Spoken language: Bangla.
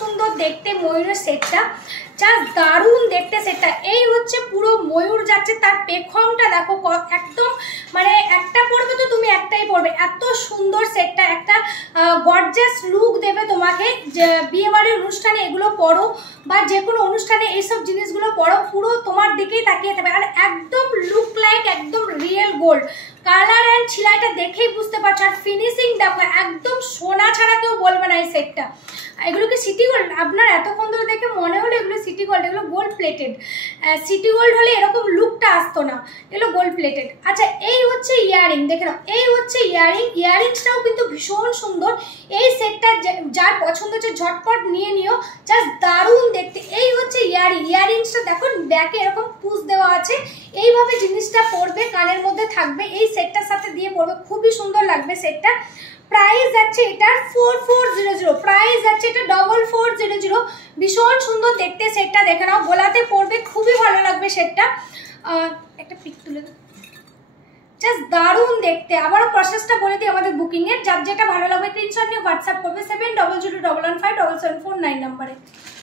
সুন্দর দেখতে ময়ূরের সেটটা, জাস্ট দারুণ দেখতে সেটটা। এই হচ্ছে পুরো ময়ূর যাচ্ছে, তার পেখমটা দেখো একদম মানে একটা পরবে তো তুমি একটাই পরবে, এত সুন্দর সেটটা। একটা গর্জাস লুক দেবে তোমাকে, যে বিয়েবাড়ির অনুষ্ঠানে এগুলো পরো বা যে কোনো অনুষ্ঠানে এইসব জিনিসগুলো পরো, পুরো তোমার দিকেই তাকিয়ে থাকবে। আর একদম লুক লাইক একদম রিয়েল গোল্ড। কালার অ্যান্ড ছিলাইটা দেখেই বুঝতে পারছো, আর ফিনিশিং দেখো একদম সোনা ছাড়া কেউ বলবে না এই সেটটা। এগুলো কি সিটি গোল্ড? আপনার এতক্ষণ ধরে দেখে মনে হলো এগুলো সিটি গোল্ড, এগুলো গোল্ড প্লেটেড। সিটি গোল্ড হলে এরকম লুকটা আসতো না, এগুলো গোল্ড প্লেটেড। আচ্ছা এই হচ্ছে ইয়ারিং, দেখে নাও, এই হচ্ছে ইয়ারিং। ইয়ারিংসটাও কিন্তু ভীষণ সুন্দর। এই সেটটা যার পছন্দ হচ্ছে ঝটপট নিয়ে নিও, জাস্ট দারুণ দেখতে। এই হচ্ছে ইয়ারিং, ইয়ারিংসটা দেখো ব্যাকে এরকম পুশ দেওয়া আছে, এইভাবে জিনিসটা পরবে, কানের মধ্যে থাকবে, এই সেটটার সাথে দিয়ে পরবে, খুবই সুন্দর লাগবে সেটটা। প্রাইস যাচ্ছে এটার 4400, প্রাইস যাচ্ছে এটা 4400। ভীষণ সুন্দর দেখতে সেটটা, দেখে নাও, গোলাতে পরবে, খুবই ভালো লাগবে সেটটা। একটা পিক তুলে দাও, জাস্ট দারুণ দেখতে। আবারও প্রসেসটা বলে দিই আমাদের বুকিং এর, যার যেটা ভালো লাগবে স্ক্রিনশট নিয়ে হোয়াটসঅ্যাপ করবে 7002157749 নম্বরে।